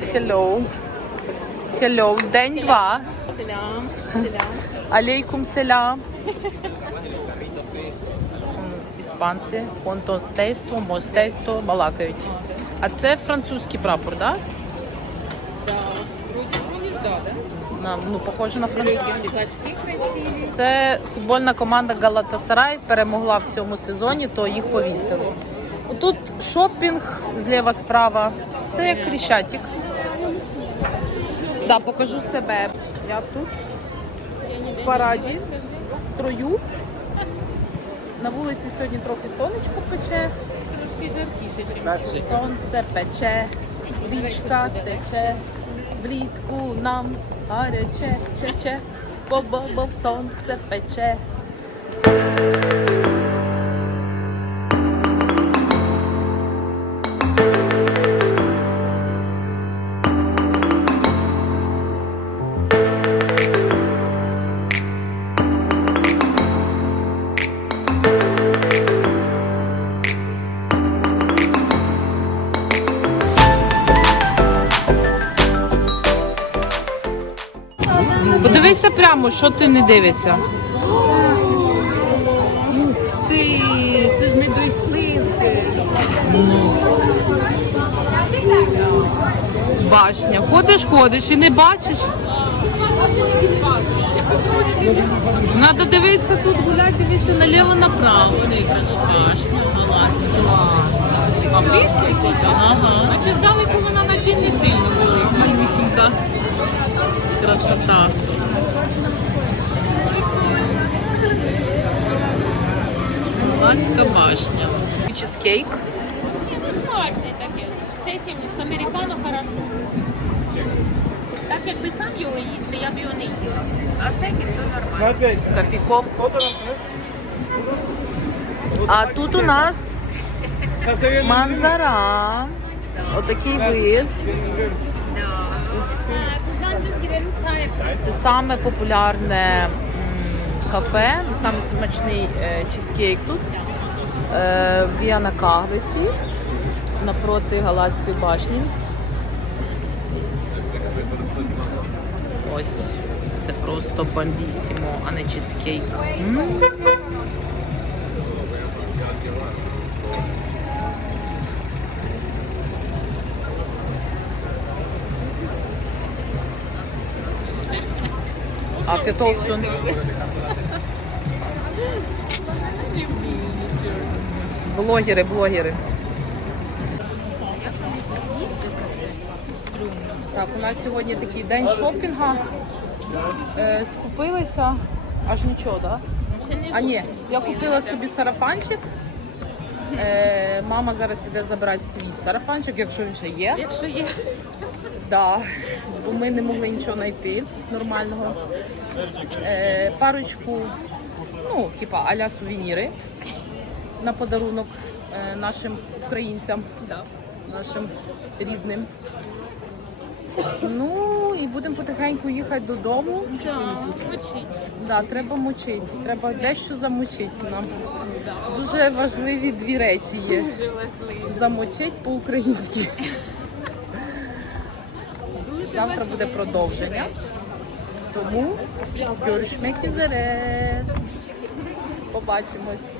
Hello. Hello. День два. Селям, селям. Алейкум селям. Іспанці, контостейство, мостейство балакають. А це французький прапор, так? Да. На, ну, похоже на французький. Це футбольна команда Галатасарай перемогла в цьому сезоні, то їх повісили. Тут шопінг зліва справа. Це як Кріщатик. Да, покажу себе. Я тут в параді, в строю. На вулиці сьогодні трохи сонечко пече, Трошки жаркіше, ніж сонце пече, річка тече, влітку нам гаряче, чече, бо-бо-бо сонце пече. Подивися прямо, що ти не дивишся. Це не дійшли. Башня. Ходиш, ходиш і не бачиш. Надо дивитися тут гуляти більше наліво направо. Ж башня, А близько? Ага. Значить, далеко вона наче не сильно. Малюсінька. Красота. Міланська башня. Чизкейк. Ну, смачний таке. З цим, з американо хорошо. Так якби сам його їсти, я б його не їла. А з таким то нормально. з кофійком. А тут у нас манзара. Отакий вид. Це саме популярне кафе, саме смачний е, чизкейк тут. Е, в Віана Кагвесі напроти Галацької башні. Ось це просто бомбісімо, а не чизкейк. Afiyet olsun. Блогери, блогери. Так, у нас сьогодні такий день шопінга. Е, скупилися, аж нічого, так? Да? А ні, я купила собі сарафанчик. Е, мама зараз іде забирати свій сарафанчик, якщо він ще є. Якщо є. Да, бо ми не могли нічого знайти нормального. Е, парочку, ну, типа аля сувеніри на подарунок е, нашим українцям, Да. нашим рідним. Ну і будемо потихеньку їхати додому. Да. Да, треба мочити, треба дещо замочити нам. Да. Дуже важливі дві речі є. Дуже важливо. Замочить по-українськи. Завтра буде продовження. Тому görüşmek. Побачимось.